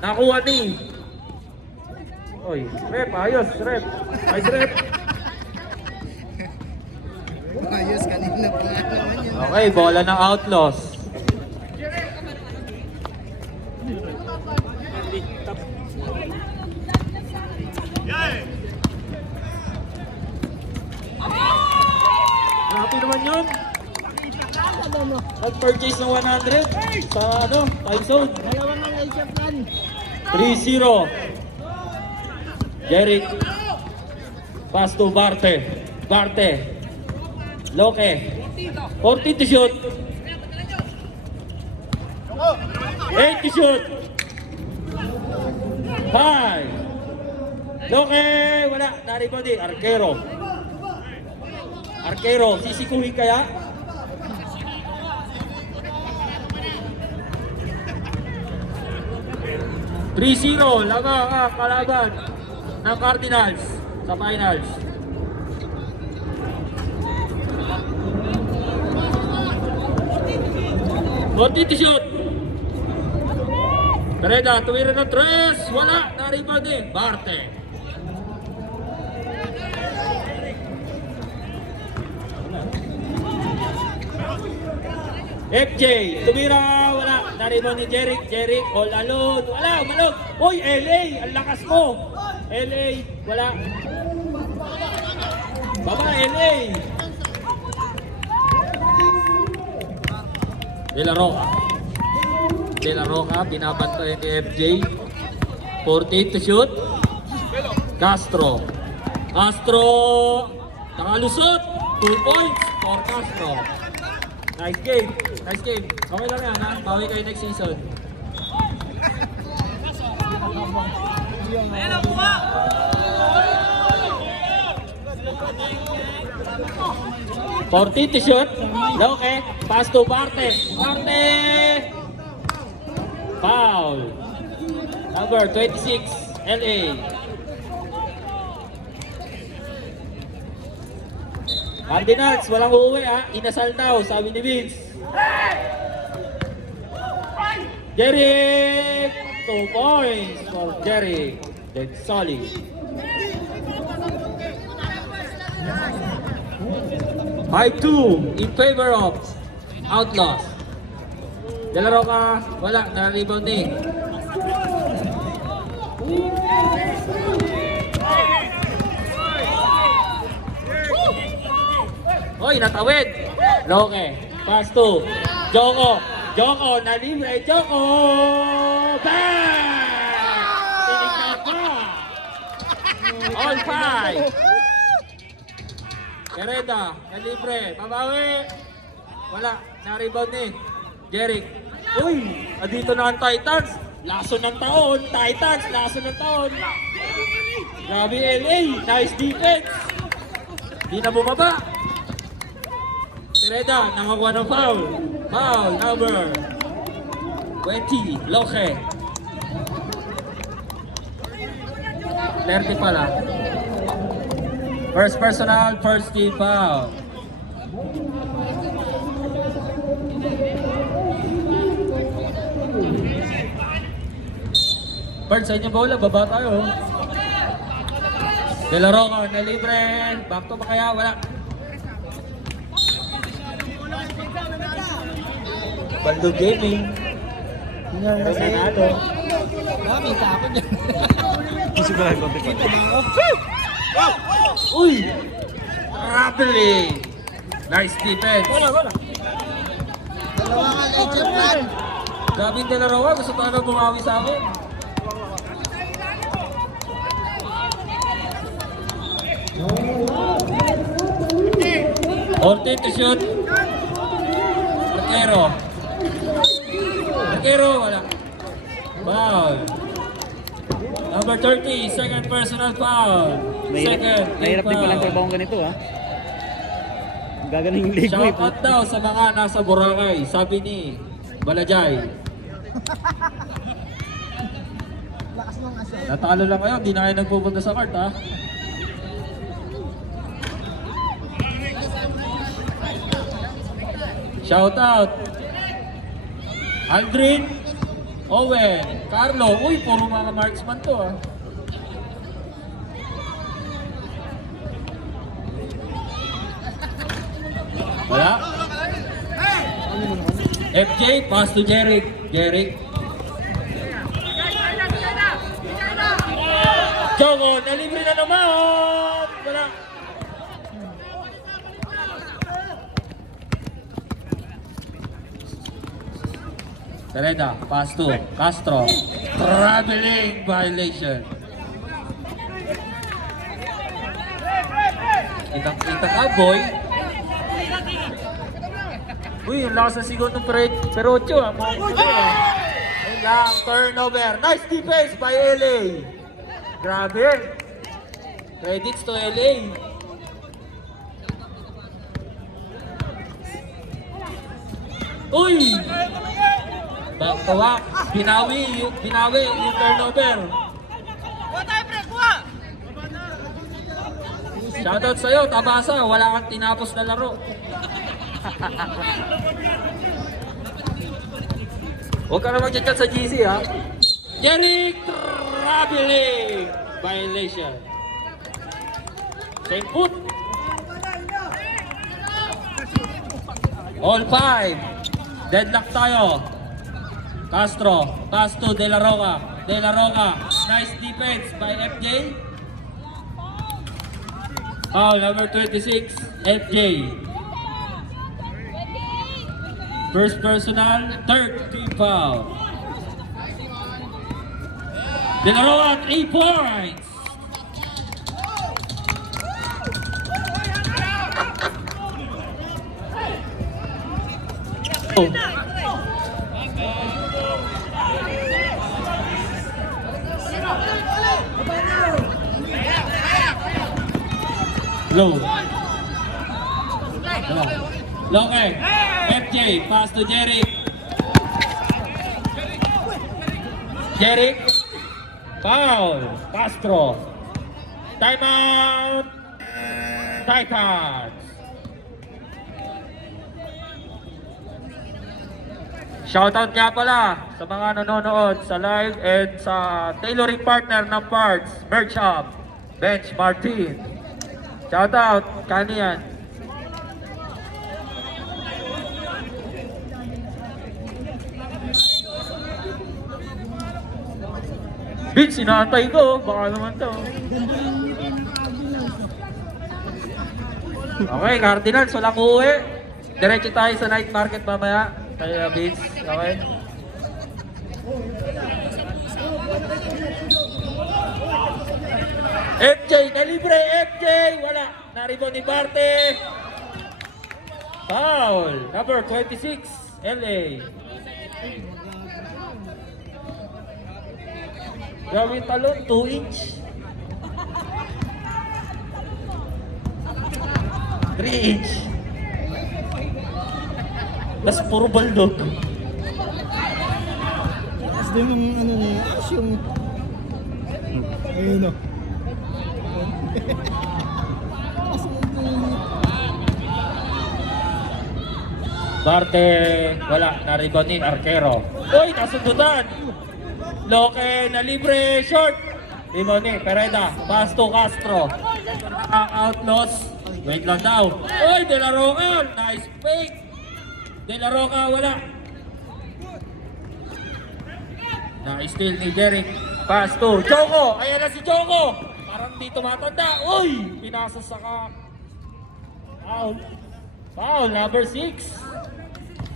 Nakuha ni. Oy, rep, ayos, rep. Ayos, rep. Ayos, kanina pa nga naman yun. Okay, bola ng Outlaws. Grabe naman yun. Nag-purchase ng 100 sa ano, time zone. 3-0. Jeric. Pass to Barte. Barte. Loke. 14 to shoot. 8 to shoot. High. Loke. Wala. Naribon din. Arquero. Arquero. Sisikuhin kaya? (3-0) laga kalaban ng Cardinals sa finals. Konti to shoot. Pereda, tumira ng 3. Wala. Na-rebound din. Barte. FJ, tumira. Wala. Na-rebound ni Jeric. Jeric, all alone. Wala. Umalog. Uy, LA. Ang lakas mo. LA. Wala. Baba, LA. De La Roca. De La Roca, binabantayan ni FJ. 48 to shoot. Castro. Castro. Nakalusot. 2 points for Castro. Nice game. Nice game. Okay lang yan ha. Bawi kayo next season. Ayan ang buka! 40 to shoot. Loke. Pass to Barte. Barte. Foul. Number 26. LA. Cardinals, walang uuwi ha. Inasal daw, sabi ni Vince. Jeric. 2 points for Jeric. That's solid. High 2 in favor of Outlaws. De La Roca, wala, na-rebound ni. Hoy, natawid. Loke, pass to Joko. Joko, na-libre. Joko! Bang! Tinignan pa. All 5. Pereda, na-libre. Babawi. Wala, na-rebound ni Jeric. Uy, dito na ang Titans. Laso ng taon. Titans, laso ng taon. Grabe LA. Nice defense. Di na bumaba. Pereda, nakakuha ng foul. Foul number 20. Loke. 30 pala. First personal, first team foul. Bird, sa inyong bola, baba tayo. De La Roca, na libre. Back to ba kaya? Wala. Baldog Gaming. Hindi nga nasanado. May tapon yan. Kasi ba konti pa? Uy! Rapidly! Nice defense. Dalawa nga legend man. Gabing De La Roca, gusto pa na bumawi sa akin. Orte to shoot. Arquero. Arquero, wala. Foul. Number 30, second personal foul. Mahirap din palang trabaho ganito ha. Gagaling yung leg mo eh. Shout out daw sa mga nasa Boracay, sabi ni Balajay. Lakas ng aso. Natalo lang kayo, hindi na kayo nagpupunta sa court ha. Shout out Aldrin Owen. Carlo, uy, puro mga marksman to ah. Wala. FJ, pass to Jeric. Jeric. Choco, nalibre na naman. Wala. Tereda, pass to Castro. Traveling violation. Kitang-kita ka, boy. Uy, ang lakas ng sigaw ng Perocho ah. Ayun lang, turnover. Nice defense by LA. Grabe. Credits to LA. Uy! Bawa, binawi yung turnover. Shoutout sa'yo, Tabasa. Wala kang tinapos na laro. Huwag ka na mag-chat sa GC ha. Jeric traveling violation. Same foot. All 5. Deadlock tayo. Castro, pass to De La Roca. De La Roca, nice defense by FJ. Foul number 26, FJ. First personal, third team foul. De La Roca, 3 points. Low. Loke. FJ. Pass to Jeric. Jeric. Foul. Castro. Timeout. Titans. Shoutout nga pala sa mga nanonood sa live and sa tailoring partner ng parts, Merch Shop, Bench Martin. Shoutout, kani yan. Vince, sinatay ko, baka naman to. Okay, Cardinals, walang uwi. Diretso tayo sa night market mamaya. Kaya Vince, okay? FJ, nalibre, FJ! Wala, na-rebound ni Barte. Foul, number 26, LA. Gawin talon, 2 inch. 3 inch. Tapos puro baldog. Tapos din yung ano niya, yung... Ayun o. Barte, wala, na-rebound ni Arquero. Uy, nasundutan! Loke na libre, short! Rebound ni Pereda, pass to Castro. Ang Outlaws, wait lang daw. Uy, De La Roca, nice fake! De La Roca, wala. Na-steal ni Jeric. Pass to Choco. Ayan na si Choco. Parang di tumatanda. Uy! Pinasa sa foul. Foul, number 6.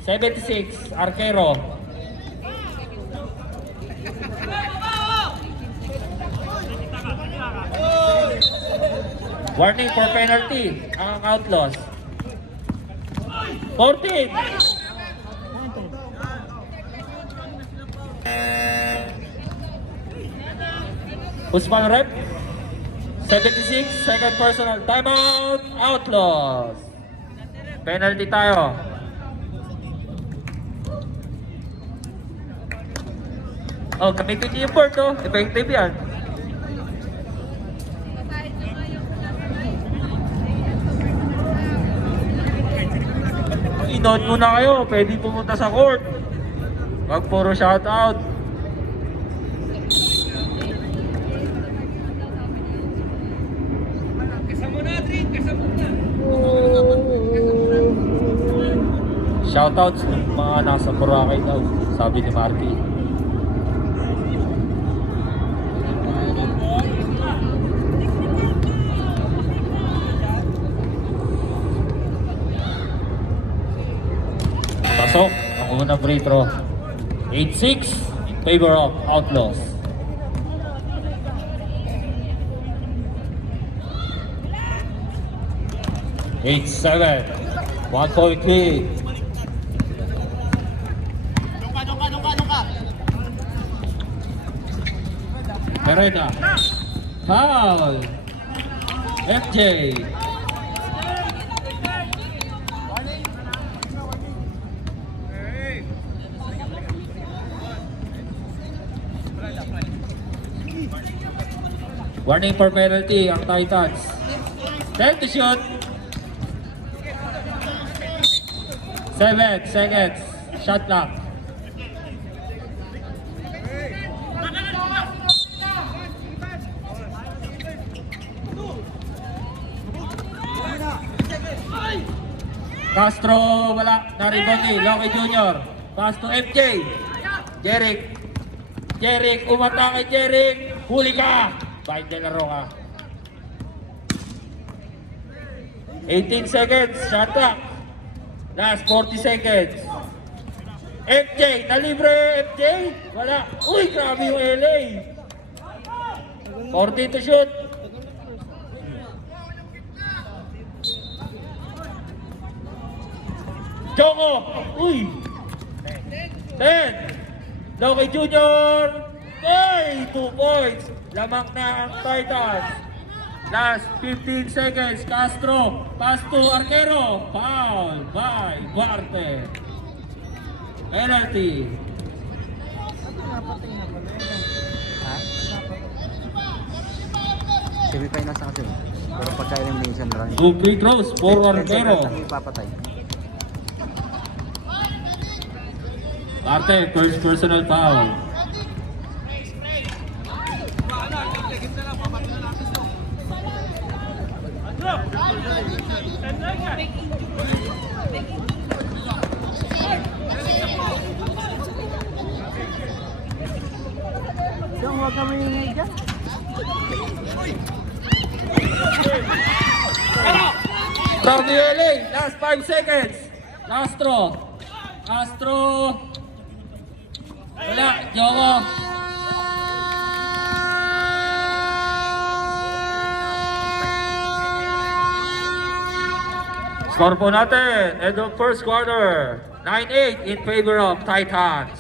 76, Arquero. Warning for penalty. Ang Outlaws. 14. Usman rep. 76, second personal. Timeout. Outlaws. Penalty tayo. Oh, gamitin niyo yung board, oh. Effective yan. Inood muna kayo, pwede pumunta sa court. Wag puro shoutout. Shoutouts ng mga nasa Boracay daw, sabi ni Marky. Pasok ang unang free throw. 8-6 in favor of Outlaws. Eight, 7. 1 point lead. Pereda. Foul. FJ. Warning for penalty ang Titans. 10 to shoot. 7 seconds. Shot clock. Castro wala. Na-rebound ni Loki Jr. Pass to MJ. Jeric umatake Jeric. Huli ka. Bite de la Roca. 18 seconds. Shot clock. Last 40 seconds. MJ, nalibre MJ. Wala. Uy, grabe yung LA. 40 to shoot. Joko. Uy. 10. Loki Jr. Ay, 2 points. Lamang na ang Titans. Last 15 seconds. Castro. Pass to Arquero. Foul by Duarte. Penalty. Semi-finals na kasi. Pero pagka-elimination na lang. 2 free throws for Arquero. Ipapatay. Duarte, first personal foul. Yung huwag kami ingay dyan. From the LA, last 5 seconds. Castro. Wala, Joko. Score po natin, end of first quarter. 9-8 in favor of Titans.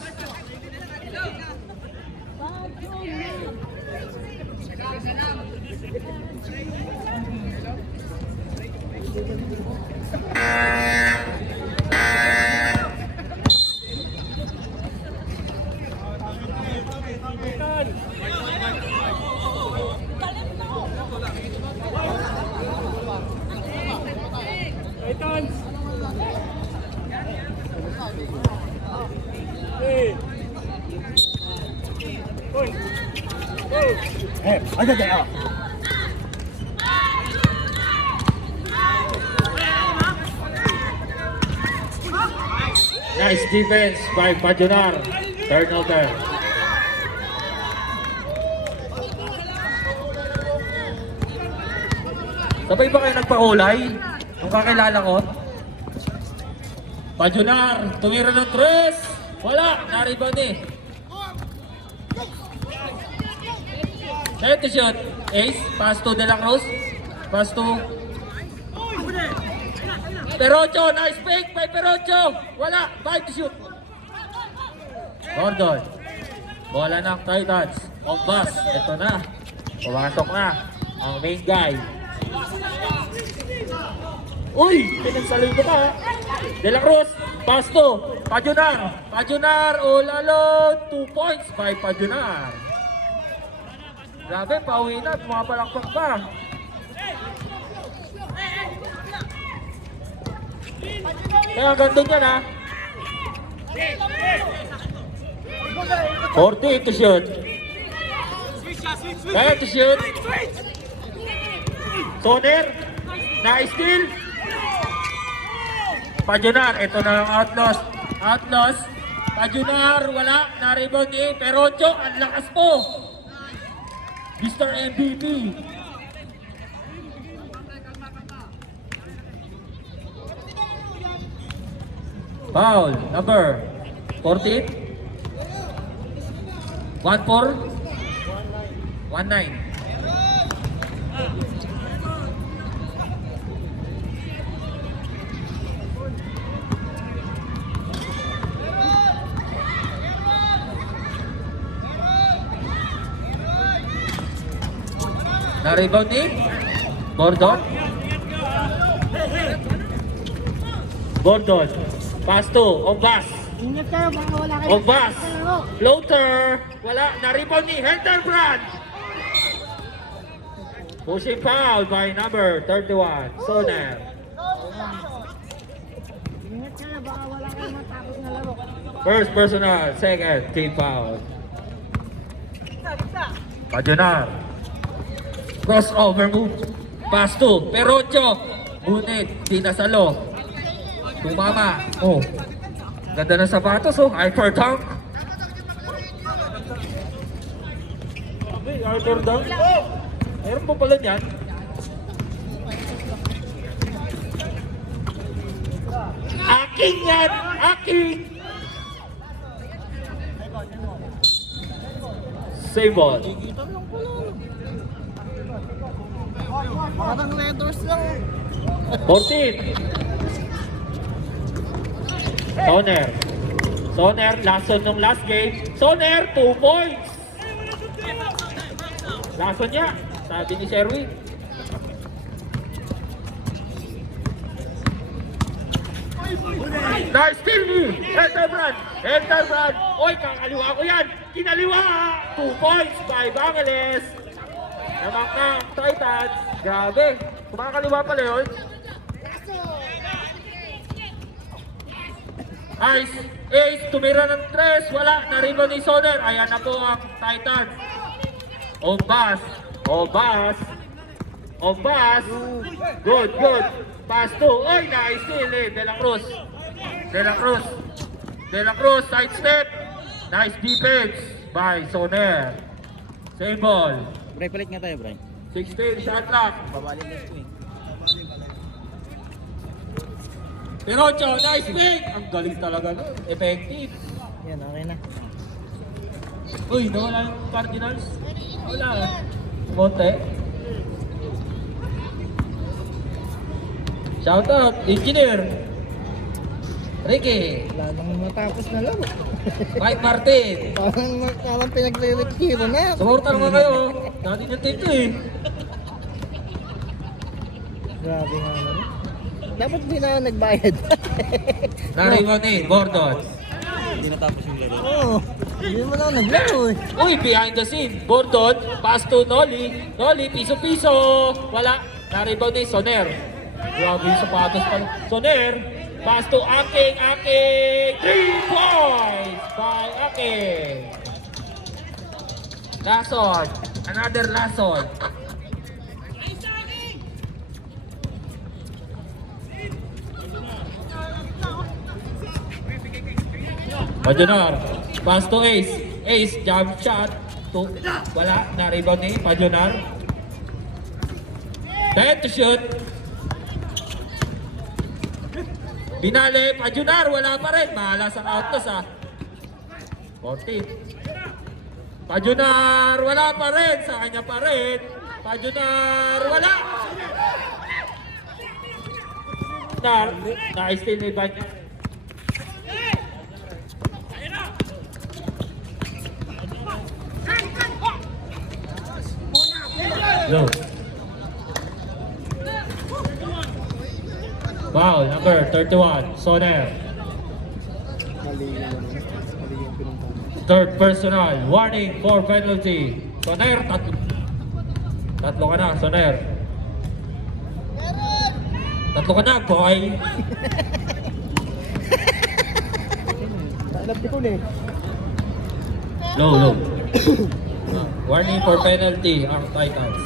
Nice defense by Pajunar. Turnover. Sabay ba kayo nagpakulay? Nung kakilala ko? Pajunar, tumira ng 3. Wala, na-rebound eh. Set to shoot. Ace, pass to De La Cruz. Pass to Perocho, nice fake by Perocho. Wala, bite to shoot. Gordon. Bola ng Titans. Ombas, ito na. Pumasok na ang main guy. Uy, pinagsaloy ko pa. De La Cruz, pass to Pajunar, lalo 2 points by Pajunar. Grabe, pauwi na, pumapalakpak pa. Kaya ganda niya na. 40 to shoot. Kaya to shoot. Toner, na-steal. Pajunar, ito na ang outlaws. Outlaws. Pajunar, wala. Na-rebound ni Perocho. Ang lakas po. Mr. MVP. Foul, number 14. 1-4. 1-9. Na-rebound ni Bordon. Bordon. Pass to Ogbas. Ingat kayo, baka wala kayo. Ogbas. Floater. Wala. Na-rebound ni Hildebrand. Pushing foul by number 31. Soner. Ingat kayo, baka wala kayo matapos na laro. First personal. Second team foul. Pajunar. Crossover move. Pass to Perocho. Ngunit pinasalo. Tumama. Oh. Ganda ng sapatos oh. Hyper dunk. Hyper dunk. Meron pa pala niyan. Aking yan! Aking! Save ball. Parang letters lang. 14. Soner. Soner, lason nung last game. Soner, 2 points. Lason niya, sabi ni Sherwin. Nice steal ni Hildebrand. Hildebrand. Oy, kakaliwa ko yan. Kinaliwa. 2 points by Bangeles. Namak na ang Titans. Grabe. Kumakaliwa pala yun. Ice. Ace. Tumira ng 3. Wala. Naribo ni Soner. Ayan na po ang Titans. Ogbas. Ogbas. Ogbas. Good, good. Pass to. Oy, nice steal eh. De La Cruz. De La Cruz. De La Cruz. Side step. Nice defense by Soner. Same ball. Bray, palit nga tayo, Bray. 16, shot clock. Babalik na ito eh. Perocho, nice pick! Ang galing talaga nun. Effective. Yan, okay na. Uy, nawala yung Cardinals. Wala. Monte. Shout out, engineer. Ricky. Wala nang matapos na laro. Mike Martin. Parang pinaglilip-hero na. Supporter mo kayo. Dati yung tito eh. Grabe nga naman. Dapat di na nagbayad. Nariwan eh, Gordon. Hindi natapos yung laro. Oo. Hindi mo lang naglaro eh. Uy, behind the scene. Gordon, pass to Noli. Noli, piso-piso. Wala. Na-rebound ni Soner. Grabe yung sapatos pala. Soner, pass to Aking. Aking. 3 points by Aking. Lason. Another Lason. Pajunar, pass to Ace. Ace, jump shot. Wala, na-rebound ni Pajunar. 10 to shoot. Binali, Pajunar, wala pa rin. Mahalas ang outlaws ah. 14. Pajunar, wala pa rin. Sa kanya pa rin. Pajunar, wala. Nice steal ni Banyo. Low. Foul, number 31, Soner. Third personal, warning for penalty. Soner, tatlo ka na, Soner. Tatlo ka na, boy. Alam ko na eh. Low. Warning for penalty ang Titans.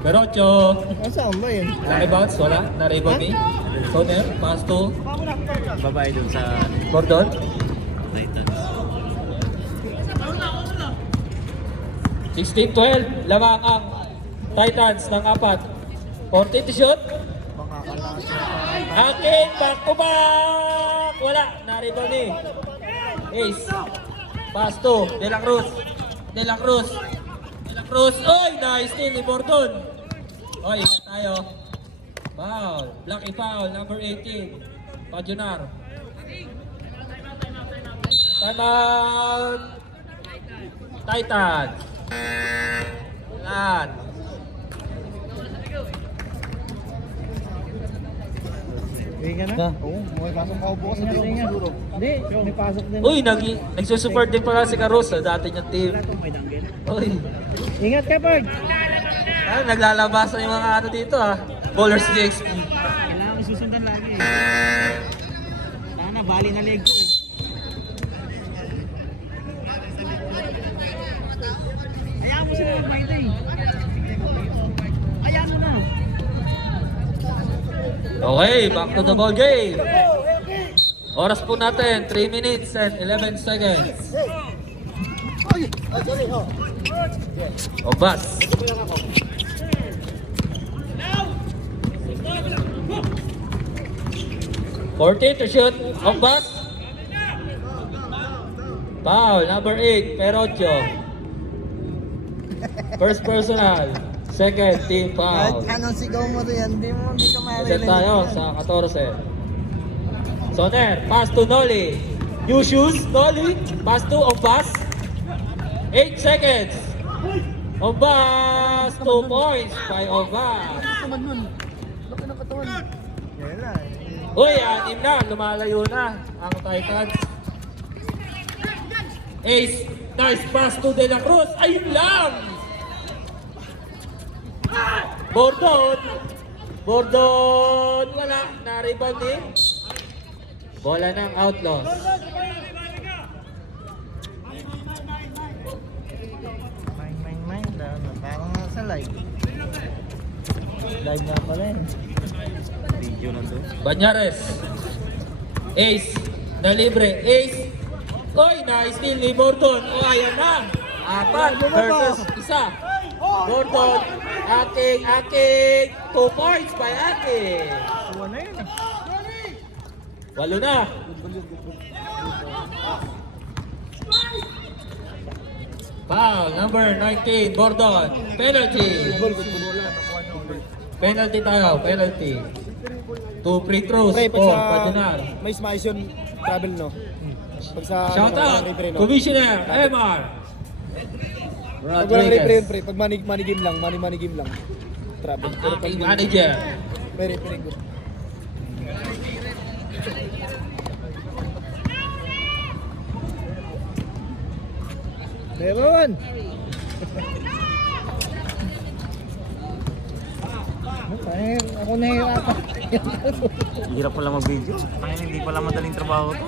Perocho. Nasaan ba yun? Na-rebounds? Wala? Na-rebound ni? Soner, pass to Babae dun sa Gordon. Titans. 16-12, lamang ang Titans ng 4. 14 to shoot. Akin, back to back! Wala, na-rebound ni Ace. Pass to De La Cruz. De La Cruz. De La Cruz. Oy, nice steal ni Bordon. Oy, ingat tayo. Foul. Lucky foul, number 18. Pajunar. Timeout. Titans. Yan. Uwi ka na? Oo, may pasok ako bukas sa Diyos siguro. Hindi, may pasok din. Uy, nagsusupport din pala si Caruso, dati niyang team. Uy, Ingat ka, Pag! naglalabasan yung mga ano dito ah. Bowlers GXP. Kailangan ko susundan lagi. Sana bali na leg ko eh. Hayaan mo sila magpahinta eh. Hayaan mo na. Okay, back to the ball game. Oras po natin, 3 minutes and 11 seconds. Obas. Fourteen to shoot. Obas. Foul, number 8, Perocho. First personal. Second team foul. Anong sigaw mo riyan? Hindi ka Set tayo sa 14. Soner, pass to Noli. New shoes, Noli. Pass to Obas. 8 seconds. Obas, 2 points by Obas. Naman nun. Laki ng katawan. Yan na. Uy, 6 na. Lumalayo na ang Titans. Ace, nice pass to De La Cruz. Ayun lang! Bordon! Bordon! Wala. Na-rebound din. Bola ng Outlaws. Mine. Parang sa live. Live nga pala yun. Video nandun. Banyares. Ace. Na libre. Ace. Oy, na-steal ni Bordon. O, ayan na. 4 versus 1. Bordon. Aking. 2 points by Aking. Tuwa na yun eh. 8 na. Foul, number 19, Bordon. Penalty. Penalty tayo, penalty. 2 free throws Pre, pag for sa Pajunar. may smash yun, travel no? Pag sa Shout out, referee, no? Commissioner MR. Pag walang referee yun, Rodriguez. pre, pag money game lang, money game lang. Travel. Pero pag Aking manager. very good. Meron! Ako nahihirapan. Hirap pala mag-video. Kaya hindi pala madaling trabaho to.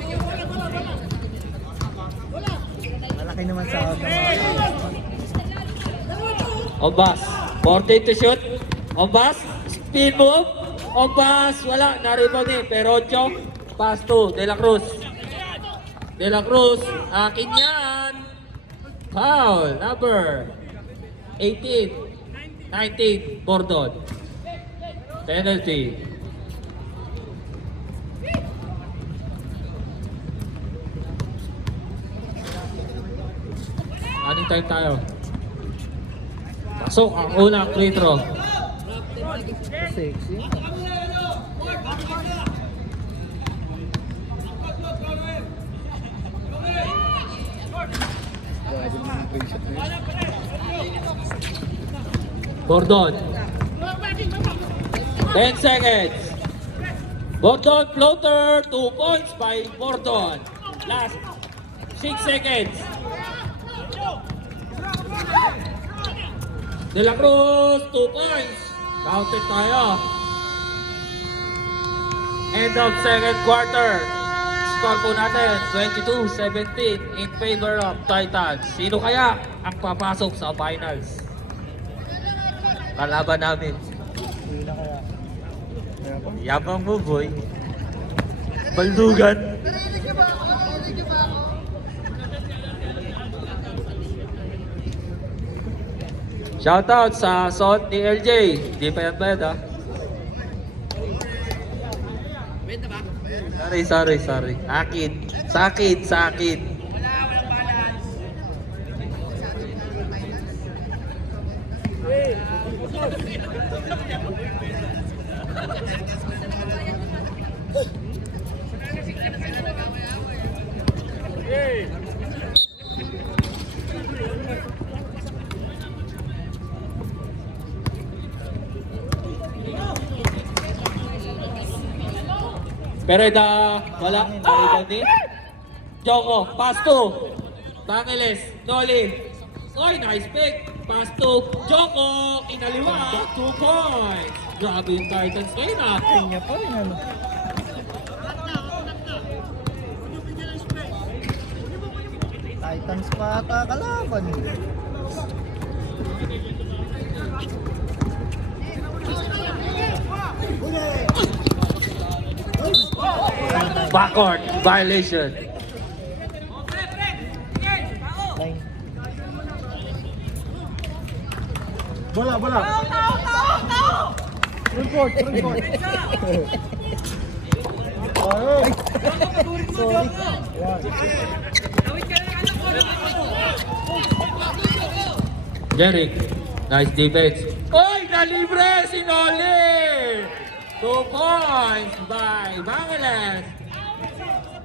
Malaki naman sa ako. Obas, 14 to shoot. Obas, spin move. Obas, wala, na-rebound ni Perocho. Pass to De La Cruz. De La Cruz, akin yan. Foul, number 18, 19, Bordon. Penalty. Anong time tayo? Pasok ang unang free throw. Sexy. Bordon. 10 seconds. Bordon floater. 2 points by Bordon. Last 6 seconds. De La Cruz. 2 points. Counted tayo. End of second quarter. Score po natin 22-17 in favor of Titans. Sino kaya ang papasok sa finals? Kalaban namin. Hindi na kaya. Yabang mo, boy. Baldugan. Shoutout sa suot ni LJ. Di pa yan bayad ha. Sorry. Sakit. Pero wala. Rebound ni Joko. Pass to Bangeles. Noli. Oy, nice pick. Pass to Joko. Inaliwa. 2 points. Grabe yung Titans ngayon ah. Kanya pa rin ano. Titans pa ata kalaban. Backward. Violation. Line. Bola. Front court. Ay! Sorry. Jerick. Nice defense. Oy, nalibre si Noli. 2 points by Bangeles.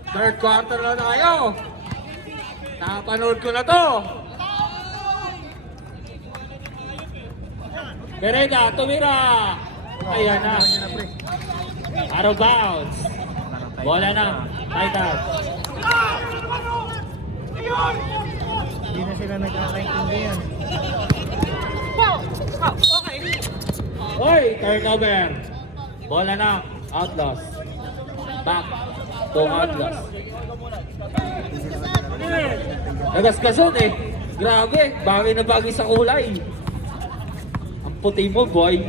Third quarter na tayo. Nakapanood ko na to. Bereda, tumira. Ayan na. Out of bounds. Bola na. Titans. Hindi na sila nagkakaintindihan. Oy, turnover. Bola na. Outlaws. Back to Outlaws. Nagasgason eh. Grabe. Bagay na bagay sa kulay. Ang puti mo, boy.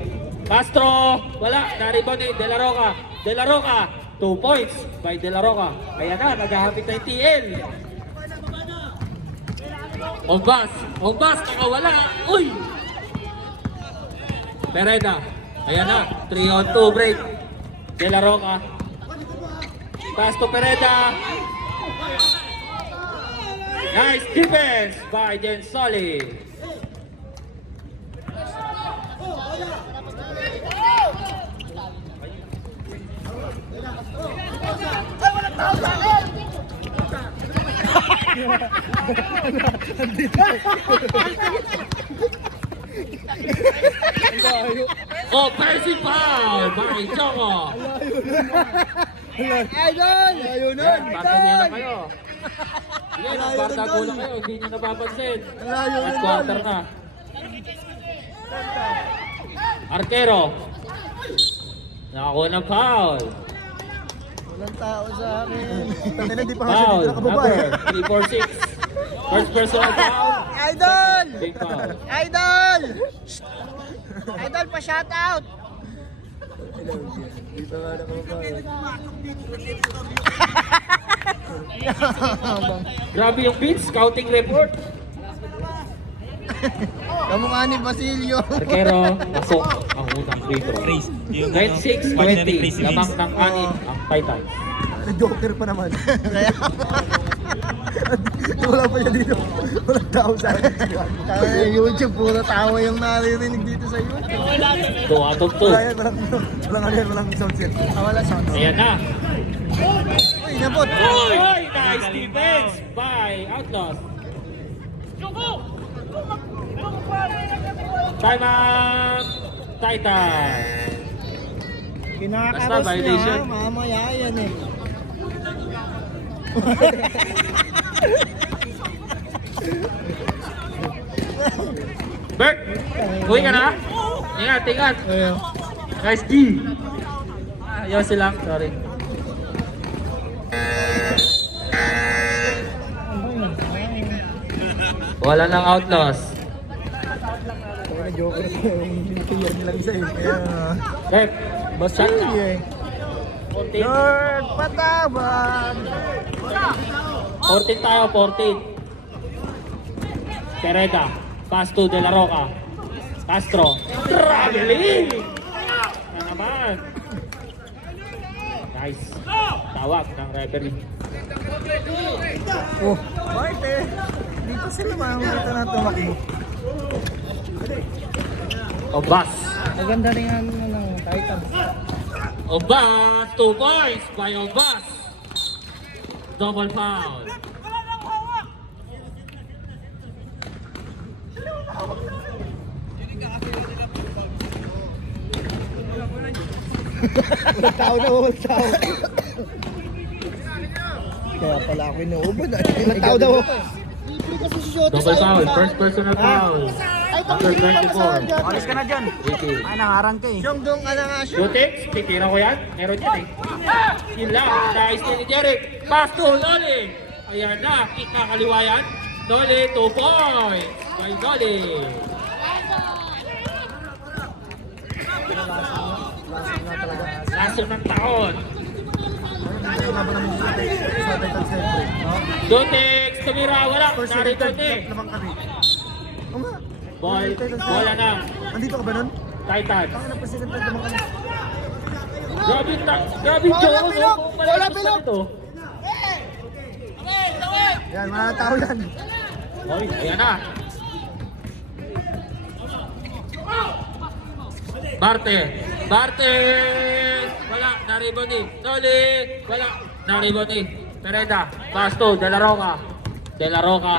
Castro. Wala. Naribon eh. De La Roca. 2 points by De La Roca. Ayan na. Naghahapit na yung TL. Ogbas. Nakawala. Uy. Pereda. Ayan na. 3-on-2 break. De La Roca. Pass to Pereda. Nice defense by Jen Solly. Offensive foul by Joko. Idol! Ayaw nun! Bardagulan kayo. Sige, bardagulan kayo. Hindi nyo napapansin. Ayaw At quarter na. Arquero. Nakakuha ng foul. Walang tao sa akin. Tangina, di pa nga siya Foul. dito nakababa eh. Number 346. First personal foul. Idol! Big foul. Idol! Idol, pa-shoutout! Dito nga nakababa eh. Grabe yung beat. Scouting report. Kamukha ni Basilio. Arquero. Pasok ang unang free throw. 96-20. Lamang ng 6 ang Titans. Joker pa naman. Kaya wala pa siya dito. Walang tao sa akin. Kaya YouTube, puro tawa yung naririnig dito sa YouTube. 2 out of 2. Walang sound set. Wala sound set. Ayan na. Uy, napot! Oy! Nice defense by Outlaws. Time out! Titans. Kinakaros Basta niya, violation. mamaya yan eh. Bert! Uwi ka na? Ingat! Nice D! Ayaw sila. Sorry. Wala ng Outlaws. joker yung player nilang isa eh. Rep, Basta shot yun na. eh. 14. Lord, patabang! 14 tayo, 14. Pereda, pass to De La Roca. Castro, traveling! Na naman. Nice. Tawag ng referee. Oh, bakit eh? Dito sila makakita na tumaki. Obas. Maganda rin ang ng Titan. Obas, 2 points by Obas. Double foul. Tao na walang tao. Kaya pala ako inuubod. Ilang tao daw ako. Double foul, first personal foul. Number 24. Alis ka na dyan. Ricky. Ay, nangarang ka eh. Siyong dong ka na nga siya. Shooting, titira ko yan. Meron yan eh. Yun lang, nice ni Jeric. Pass to Noli. Ayan na, kick na kaliwa yan. Noli, 2 points by Noli. Lasang nga talaga. Laso ng taon. Laban naman sa Titan Center. Shooting, tumira, wala. Narito ni. naman kami. Oo nga. Bola na. Andito ka ba nun? Titan. Ang president naman kami. Grabe Joe. Wala bilog. Yan, mga tao yan. Oy, ayan na. Barte! Wala, na-rebound ni. Noli! Wala, na-rebound ni. Pereda, pass to, De La Roca. De La Roca,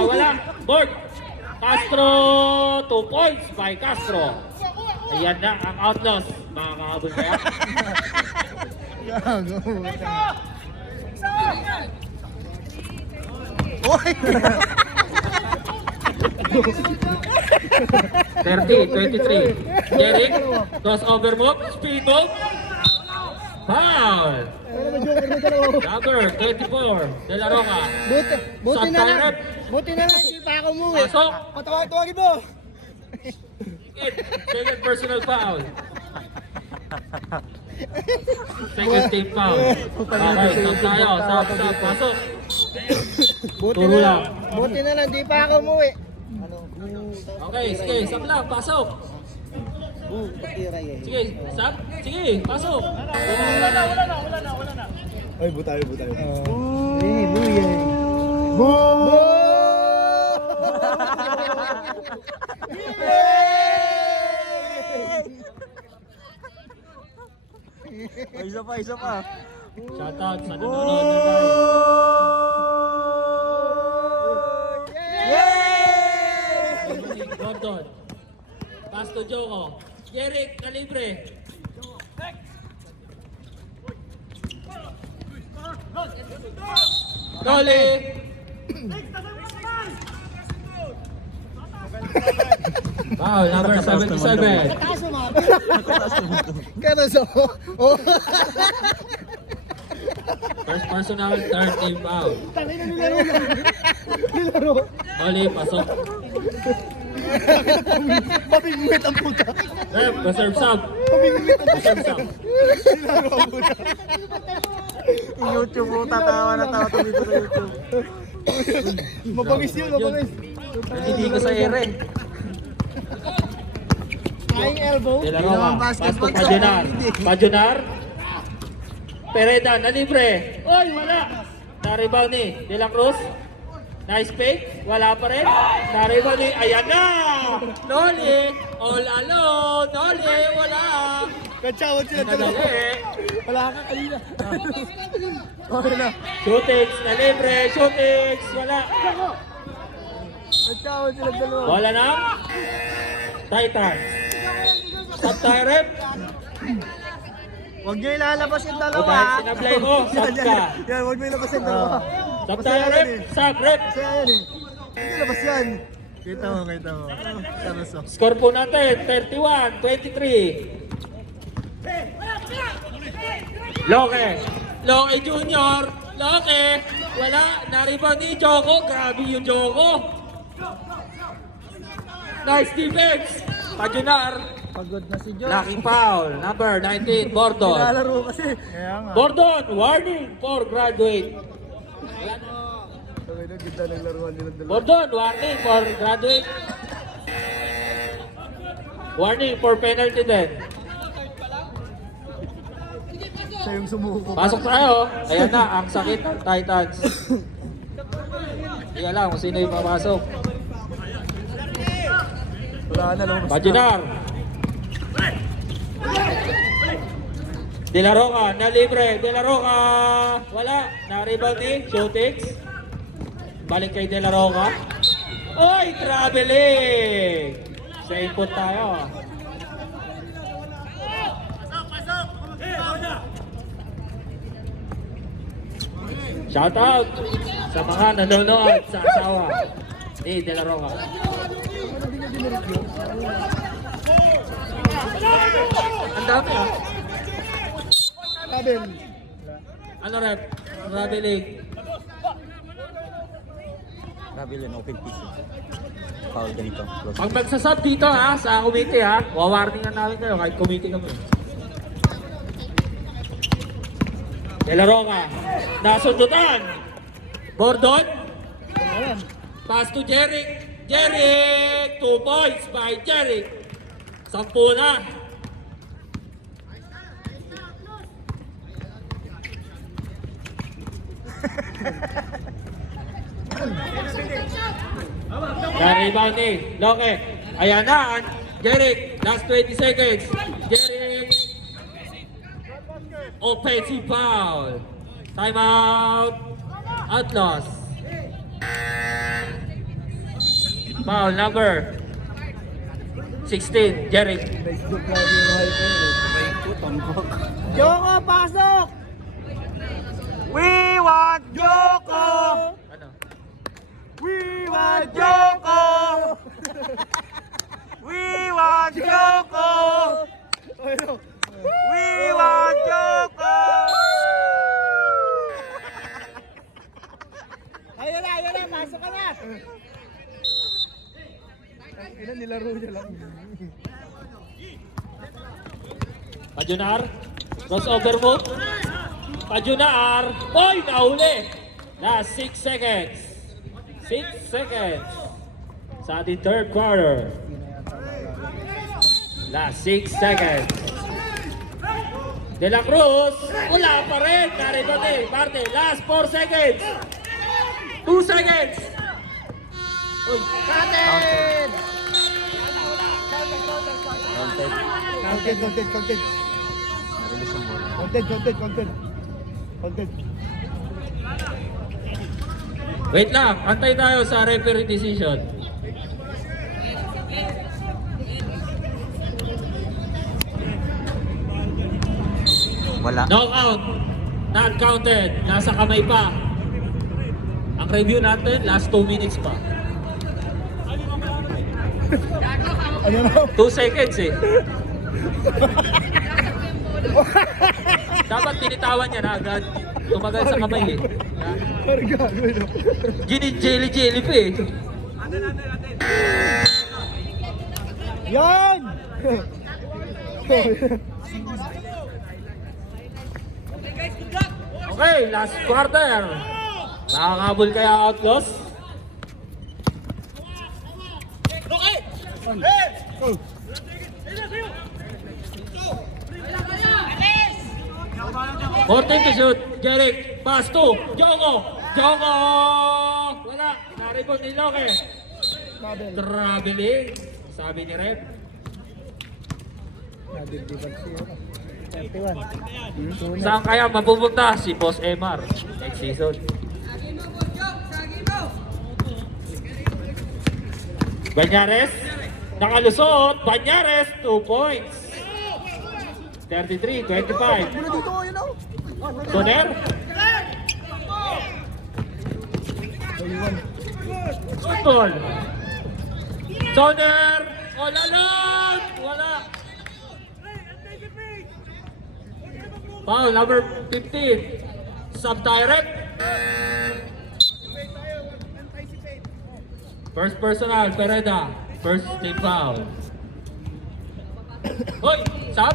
wala. Board! Castro, 2 points by Castro. Ayan na, ang Outlaws. Makakaabot kaya. Gago. Oy! 30-23. Jeric, crossover move, speed move. Foul! Number 24, De La Roca. Buti na lang. Rep. Buti na lang. Hindi pa ako umuwi. Pasok. Tawagin mo. Second personal foul. Second team foul. Okay, stop tayo. Stop. Pasok. Buti Tulo na lang. lang. Buti na lang. Hindi pa ako umuwi. Okay, sige. Stop lang. Pasok. Sige, stop. Sige, pasok. Ay, butayo. Isa pa. Shoutout sa nanonood ng live. Gordon. Pass to Joko. Jeric, na libre. Noli. Wow, number 77. Kaya so. Oh. First personal, third team foul. Nilaro. Noli, pasok. Pabingwit ang puta. Rep, reserve sub. Pabingwit ang Reserve sub. Nilaro ang puta. YouTube po, tatawa na tawa dito sa YouTube. Mabangis yun. Hindi ko sa ere. Flying elbow. De La Roca, pass to Pajunar. Pajunar. Pereda, na libre. Oy, wala. Na-rebound ni De La Cruz. Nice fake. Wala pa rin. Na-rebound ni. Ayan na. Noli. All alone. Noli. Wala. Katsawad sila dalawa. Nadali. Wala ka kanina. Okay na. Shootings. Na libre. Shootings. Wala. Katsawad sila dalawa. Wala na. Titans. Stop tayo, rep. Huwag nyo ilalabas yung O dalawa. dahil sinablay mo, stop ka. Yan, huwag nyo ilabas yung dalawa. Stop tayo, rep. Stop, rep. Kasi yan eh. Huwag nyo ilabas yan. Kita mo. Saroso. Score po natin, 31-23. Loke Junior. Loke. Wala. Na-rebound ni Joko. Grabe yung Joko. Nice defense. Pajunar. Pagod na si Joe. Lucky foul. Number 19, Bordon. Nilalaro kasi. Kaya nga. Bordon, warning for graduate. Sabi na, ganda ng laruan nila dalawa. Bordon, warning for graduate. Warning for penalty din. Siya yung sumuko. Pasok tayo. Ayan na, ang sakit ng Titans. Hindi alam kung sino yung papasok. Wala na lang. Pajunar. De La Roca, na libre. De La Roca, wala. Na-rebound ni Shotix. Balik kay De La Roca. Oy, traveling. Sa input tayo. Shout out sa mga nanonood sa asawa ni De La Roca. Ang dami ah. Kabel. Ano rep? Traveling. Grabe yun, open PC. Foul ganito. Close. Pag magsasab dito ha, sa committee ha, wawarningan namin kayo kahit committee kami. De La Roca, nasundutan. Bordon, Ayan. pass to Jeric. Jeric, 2 points by Jeric. 10 na. Na-rebound ni Loke. Ayan na, Jeric, last 20 seconds. Jeric, offensive foul. Timeout. Outlaws. Foul number 16, Jeric. Nice joke lang yung hyper. Joko, pasok! We want Joko! Ano? We want Joko! We want Joko! Ano? We want Joko! Ayun na, pasok ka na! Ilan nilaro niya lang. Pajunar, crossover move. Pajunar, oy, nahuli. Last 6 seconds. 6 seconds. Sa ating third quarter. Last 6 seconds. De La Cruz, wala pa rin. Naribate, parte. Last 4 seconds. 2 seconds. Uy, Counted! Counted. Counted. Release ang bola. Counted. wait lang. Antay tayo sa referee decision. Wala. Knockout. Not counted. Nasa kamay pa. Ang review natin, last 2 minutes pa. Ano na? 2 seconds eh. Dapat tinitawan niya na agad. Tumagal sa kamay eh. Karga, ano? Jelly pa eh. Yan! Okay, last quarter. Nakakabol kaya Outlaws? Oh. 14 to shoot. Jeric, pass to Joko. Joko! Wala. Naribot ni Loke. Kabel. Traveling. Sabi ni Rep. Nadibdiban siya. 31. Saan kaya mapupunta si Boss MR next season? Banyares, nakalusot. Banyares, 2 points. 33-25. Muna dito, yun o. Soner, Tol. Soner, wala lang. Wala. Foul number 15. Sub-direct. First personal, Pereda. First team foul. Hoy! Sab!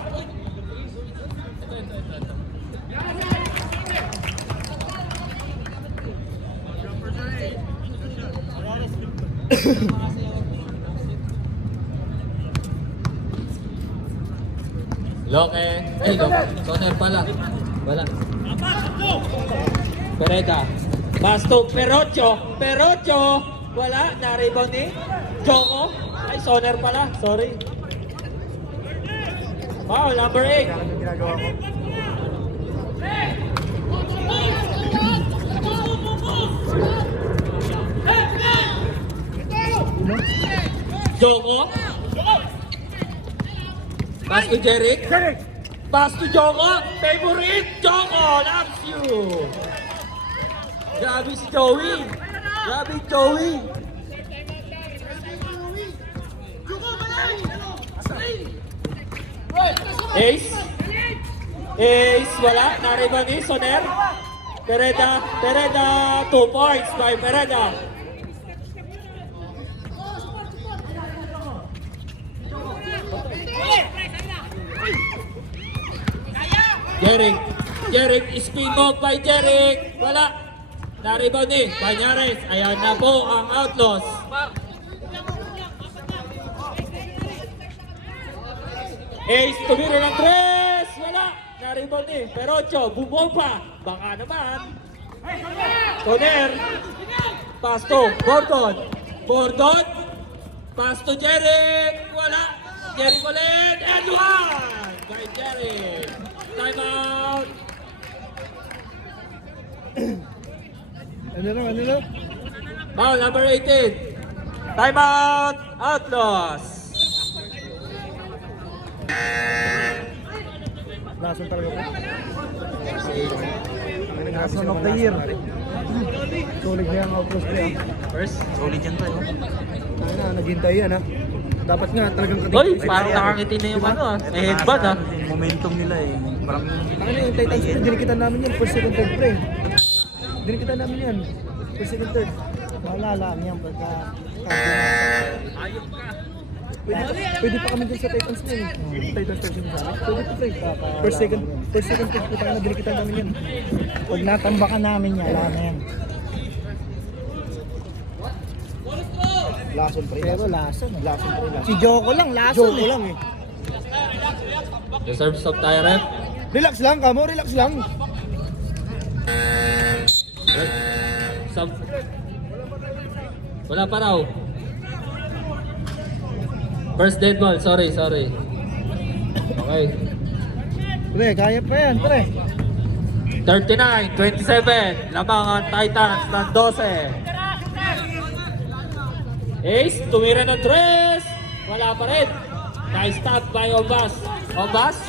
Loke. Ay, Loke. Soner pala. Wala. Pereda. Basto. Perocho. Perocho. Wala. Na-rebound ni Joko. Ay, Soner pala. Sorry. Wow, number 8. Yung ginagawa ko. Joko. Pass to Jeric. Pass to Joko. Favorite. Joko loves you. Grabe si Joey. Grabe Joey. Ace. Ace. Wala. Nariban ni Soner. Pereda. Pereda. 2 points by Pereda. Jeric. Jeric. Spin move by Jeric. Wala. Nariban ni Banyares. Ayan na po ang Outlaws. Ace, tumira ng 3! Wala! Na-rebound ni Perocho, bumong pa! Baka naman! Soner! Pass to Gordon! Gordon! Pass to Jeric! Wala! Jeric ulit! And one! By Jeric! Time out! Ano lang? Foul number 18! Time out! Outlaws! Lason talaga po. Lason of the year. Solid na yung outpost niya. First? Solid yan tayo. Ano na, naghintay yan ha. Dapat nga talagang Hoy! Parang nakangiti na yung ano ah. Eh, headband ah. Momentum nila eh. Parang Ano yung Titans ko, dinikitan namin yan. First, second, third pre. Dinikitan namin yan. First, second, third. Wala lang yan pagka... Pwede pa kami dun sa Titans na eh. Titans na sinasabi. Pwede pa pre. First, second, third. Puta ka na, dinikitan namin yan. Pag natambakan namin yan, wala na yan. Lason pre. Pero lason. Lason pre. Si Joko lang, lason Joko lang eh. Deserves of tie rep. Relax lang kamo, relax lang. Wala pa raw. First dead ball, sorry. Okay. Pre, kaya pa yan, pre. 39-27, lamang ang Titans ng 12. Ace, tumira ng 3. Wala pa rin. Nice stop by Obas. Obas?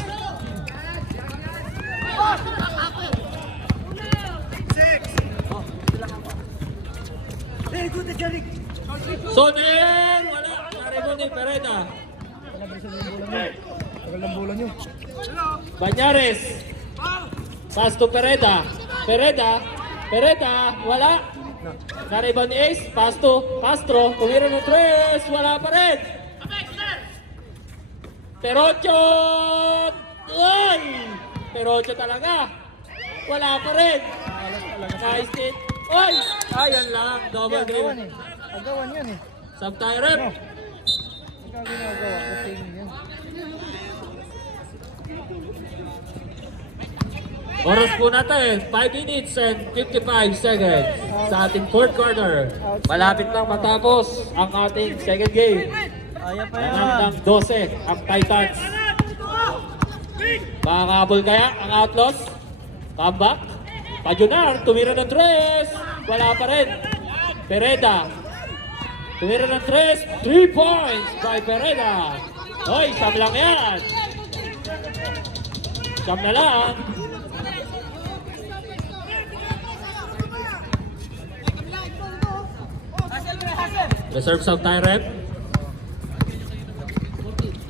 Soner! Wala! Naribo ni Pereda. Tagal ng bola nyo. Banyares. Pass to Pereda. Pereda. Wala. Naribo ni Ace. Pass to Castro. Tumira ng 3. Wala pa rin. Perocho! Uy! Perocho talaga. Wala pa rin. Nice hit. Uy! Ayan lang. Double Agawan dribble. eh. Agawan yan eh. Sub-tie rep. Ikaw ginagawa. Kuting yan. Oras po natin, 5 minutes and 55 seconds sa ating fourth quarter. Malapit lang matapos ang ating second game. Kaya pa Ng 12 ang Titans. Makakabol kaya ang Outlaws? Comeback? Pajunar, tumira ng 3. Wala pa rin. Pereda. Tumira ng 3. 3 points by Pereda. Hoy, siyam lang yan. Siyam na lang. Reserves of tie rep.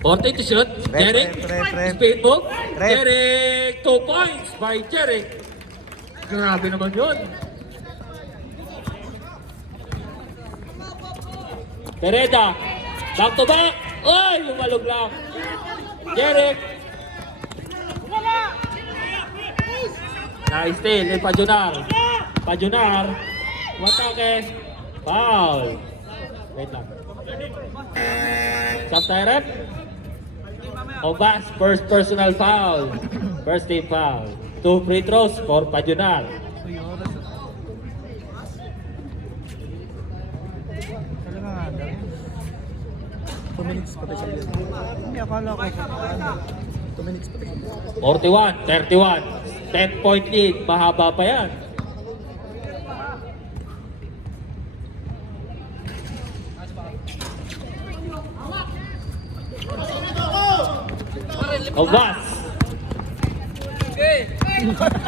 40 to shoot. Jeric. rep. Speed move. Rep. Jeric. 2 points by Jeric. Grabe naman yun. Pereda. Back to back. Oy, lumalog lang. Jeric. Nice steal. Pajunar. Pajunar. Watake. Foul. Wait lang. Stop direct. Obas, first personal foul. First team foul. 2 free throws for Pajunar. Talaga nga daw. 2 minutes pa tayo. Hindi, akala ko. 2 minutes pa tayo. 41, 31. 10-point lead. Mahaba pa yan. Obas.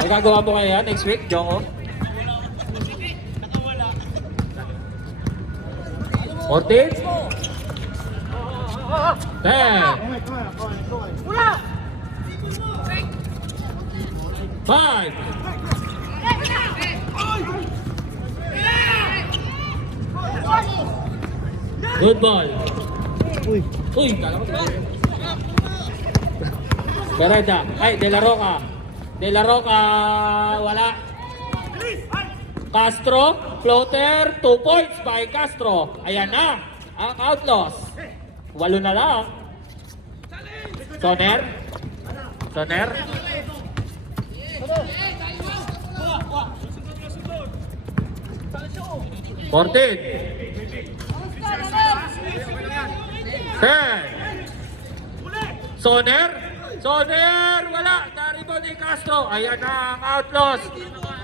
Magagawa mo kaya yan next week, Joko? 14? 10. 5. Good ball. Uy, Uy, kala ko. Bereda. Ay, De La Roca. De La Roca, wala. Castro, floater, 2 points by Castro. Ayan na, ang Outlaws. 8 na lang. Soner. Soner. Fourteen. 10. Soner. Soner, wala. Narito ni Castro. Ayan na ang Outlaws.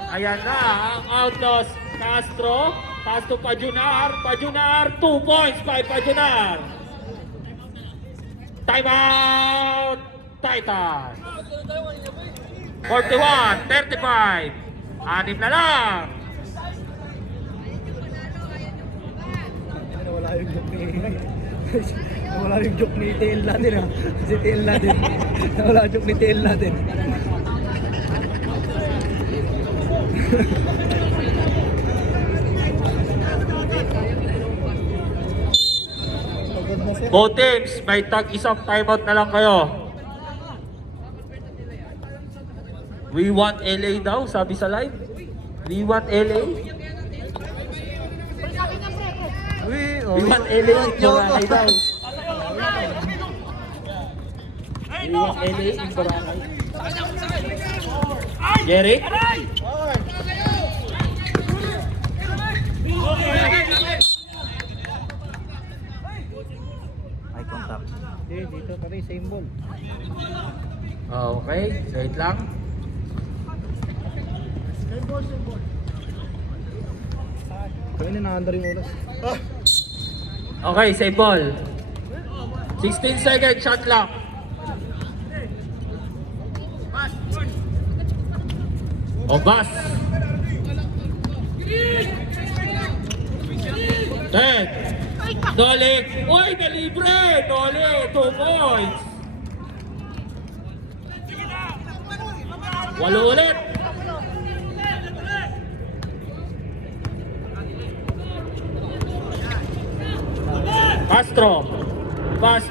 Ayan na ang Outlaws. Castro. Castro Pajunar. Pajunar. 2 points by Pajunar. Time out. Titan. 41, 35. 6 na lang. nawala yung joke ni... nawala yung joke ni TL natin ha. Si TL natin. Nawala yung joke ni TL natin. Both teams, may tag-isang timeout na lang kayo. We want LA daw, sabi sa live. We want LA. We want LA in Boracay daw. We want LA in Boracay. Jerry? Eye contact. Dito pare, same ball. Okay, wait lang. Kaya na nakaandar yung oras. Okay, save ball. 16 seconds, shot clock. Obas. 10. Dolik. Uy, nalibre. Dolik, 2 points. 8 ulit. Castro. Pass.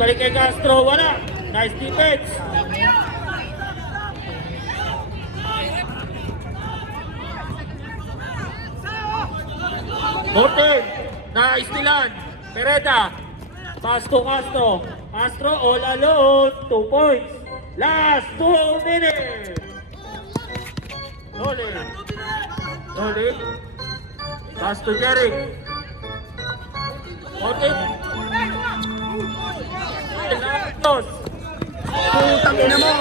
Balik kay Castro. Wala. Nice defense. Morten. Na-istilan. Pereda. Pass to Castro. Castro all alone. 2 points. Last 2 minutes. Noli. Noli. Pass to Jeric. Morten. Lantos. Putang ina mo!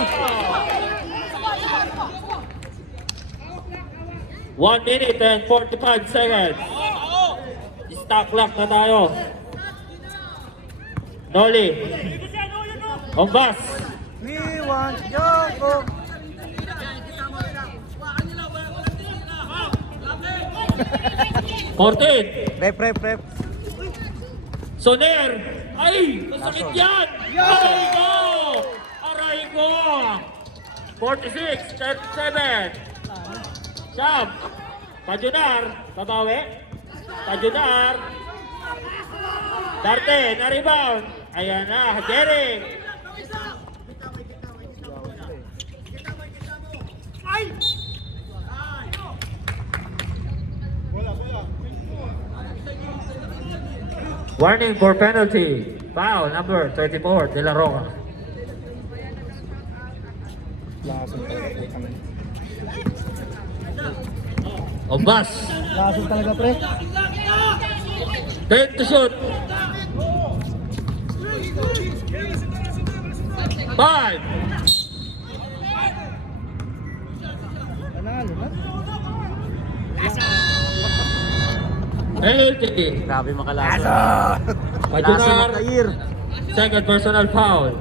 1 minute and 45 seconds. Stock clock na tayo. Noli. Ombas. We want Joko! 14. Rep. Soner. Ay! Masakit yan! Aray ko! Aray ko! 46, 37. Sam. Pajunar. Babawi. Pajunar. Darte, na-rebound. Ayan na, Jeric. Warning for penalty. Foul number 24, De La Roca. Lason talaga po kami. Ombas. Lason talaga, pre. 10 to shoot. 5. Panalo na. Penalty. Grabe makalaso. Laso Pajunar. Makair. Second personal foul.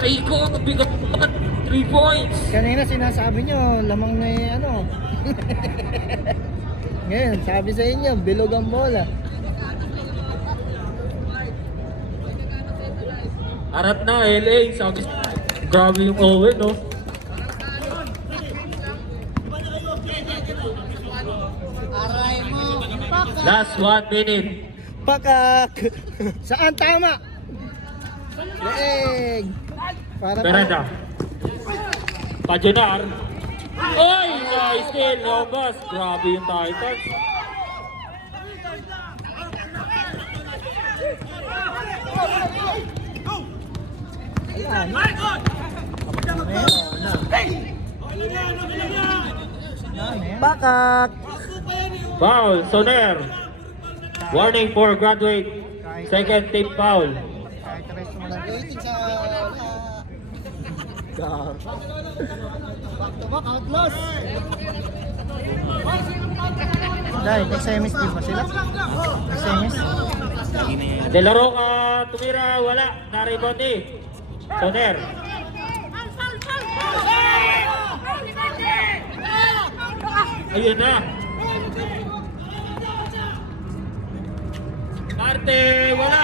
Rico, bigat 3 points. Kanina sinasabi nyo, lamang na ano. Ngayon, sabi sa inyo, bilog ang bola. Arat na, LA. Sabi, grabe yung Owen, no? Last 1 minute. Pakak! Saan tama? Leeg! Para Pereda. Pajunar. Oy! Nice steal. Lobas. Grabe yung Titans. Pakak! Foul. Soner. Warning for graduate. Second team foul. Kahit resto mo lang. Waiting sa... Outlaws! Dahil, next semis din ba sila? Next semis? De La Roca tumira. Wala. Na-rebound eh. Soner. Ayun na. Marte. Wala.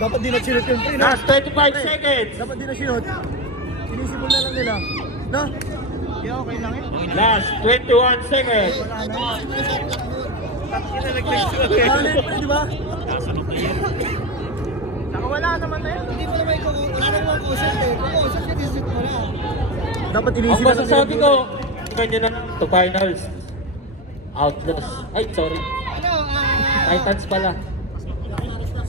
Dapat di na sinot yung pre, no? Last 25 seconds. Dapat di na sinot. Inisipon na lang nila. No? Di okay lang eh. Last 21 seconds. Wala na. Wala na yun, pre, di ba? Nakawala naman na yun. Hindi mo naman ikaw, wala naman kusot eh. Kung kusot ka, inisip mo na. Dapat Ang inisip na lang masasabi nila. ko, kanya na to finals. Outlaws. Ay, sorry. Titans pala.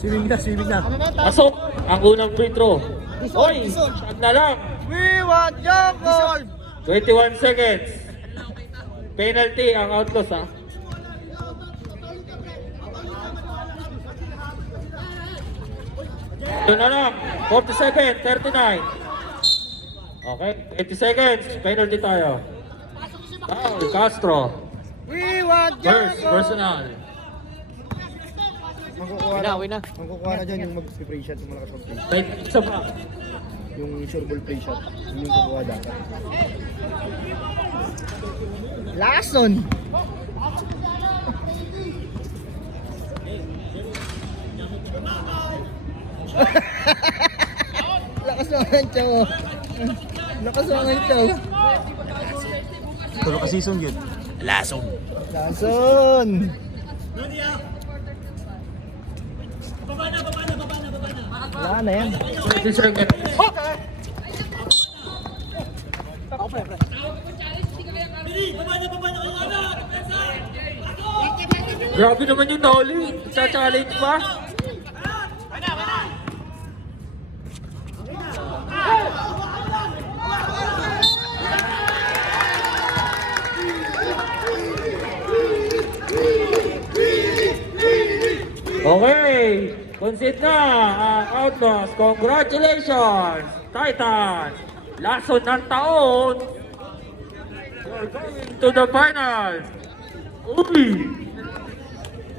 Swimming na, swimming na. Pasok ang unang free throw. Oy, shot na lang. We want Joko! 21 seconds. Penalty ang Outlaws, ha. Ito na lang. 40 seconds, 39. Okay, 20 seconds. Penalty tayo. Foul, Castro. We want First, personal. Magkukuha na. Magkukuha na dyan yung mag-spray shot, yung malakas mag-play. May isa pa. Yung sure ball play shot. Yung kukuha dapat. Lason! Lakas mo ang tiyaw. Lakas mo ang tiyaw. Tulo ka season yun. Lason. Lason! Wala na yan. 20 seconds. Grabe naman yung Nolly. Sa-challenge pa. Okay, concede na ang Outlaws. Congratulations, Titans! Lason ng taon. You're going to the finals. Uy!